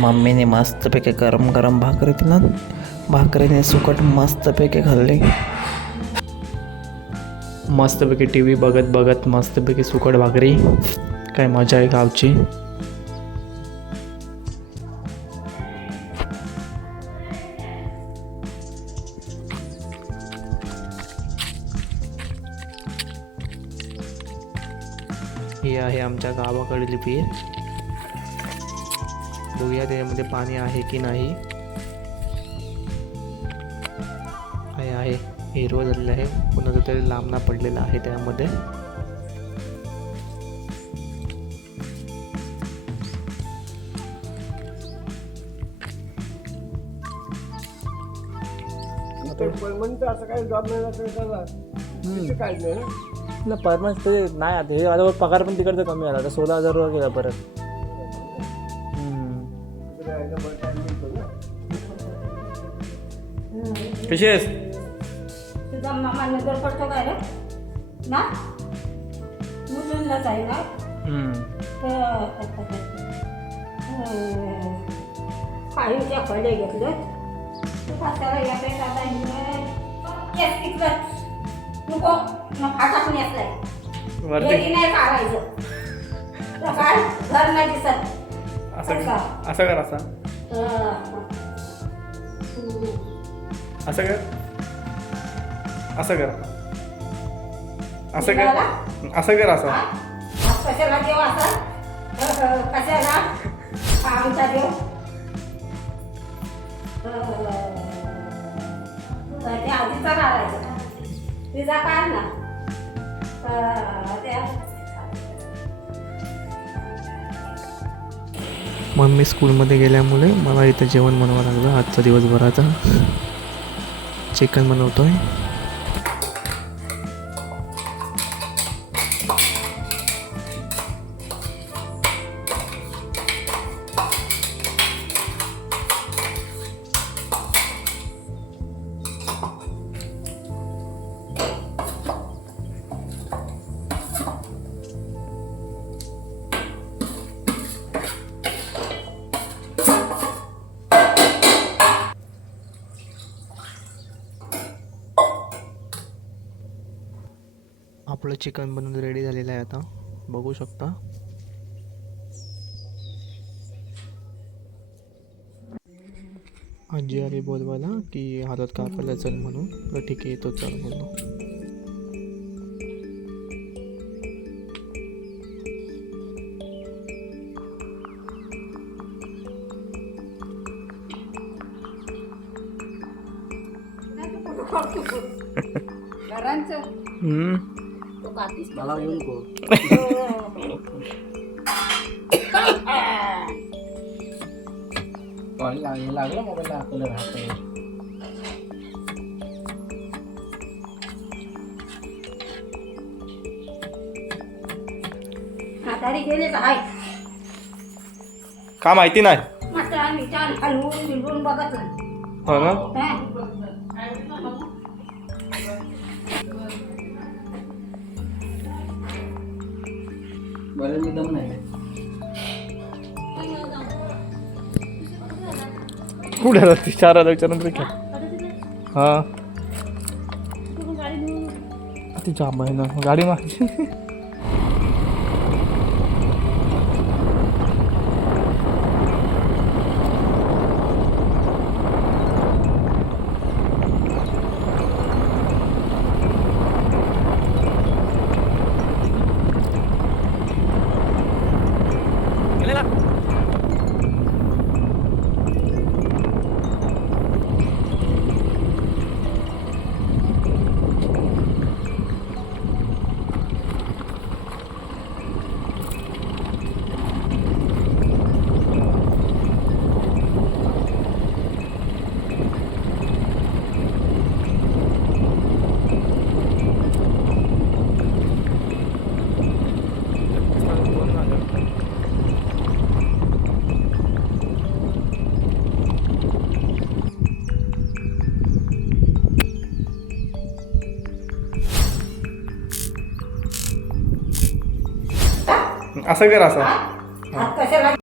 मम्मीने मस्तपैकी गरम गरम भाकरी दिला, भाकरीने सुकट मस्तपैकी खाल्ली. मस्तपैकी टी व्ही बघत बघत मस्तपैकी सुकट भाकरी. काय मजा आहे गावची. ही आहे आमच्या गावाकडील विहीर. बघूया त्याच्यामध्ये पाणी आहे की नाही. आहे हिरवं झालेलं आहे, कोणाचं तरी लांबणा पडलेला आहे त्यामध्ये. असं काही जॉब नाही काय नाही परमनंट ते नाही. आता हे आता पगार पण तिकडचं कमी आला, आता 16,000 रुपये केला परत. कशी आहेस? तुझा मामा नगर पडतो काय रे ना मुलींनाच आहे ना. काही त्या फळे घेतलं नको फाटात नेसलाय नाही काढायचं काय घर नाही दिसत. असं कर असं असं कर असं कर असं कर असं कर असं कशाला देव असं कशाला आमचा देव त्या आधीचा काढायचा तिचा काढ ना. मम्मी स्कूलमध्ये गेल्यामुळे मला इथं जेवण बनवावं लागलं. आजचा दिवसभराचा चिकन बनवतोय. आपलं चिकन बनवून रेडी झालेलं आहे. आता बघू शकता. आजी आली बोलवायला की हातात कापायला चल म्हणून. तर ठीक आहे येतो चल बोललो. मला येऊन को लागलं मोबाईल आपल्याला राहतंय. म्हातारी गेले काय का माहिती नाही. म्हातारी छान हलवून बिलवून बघत नाही. हो ना. बरं मी दम नाही. कुठे राहते 4,000 विचारून तरी काय. हां ती जाम आहे ना गाडी मागची. असं कर असं हात कशाला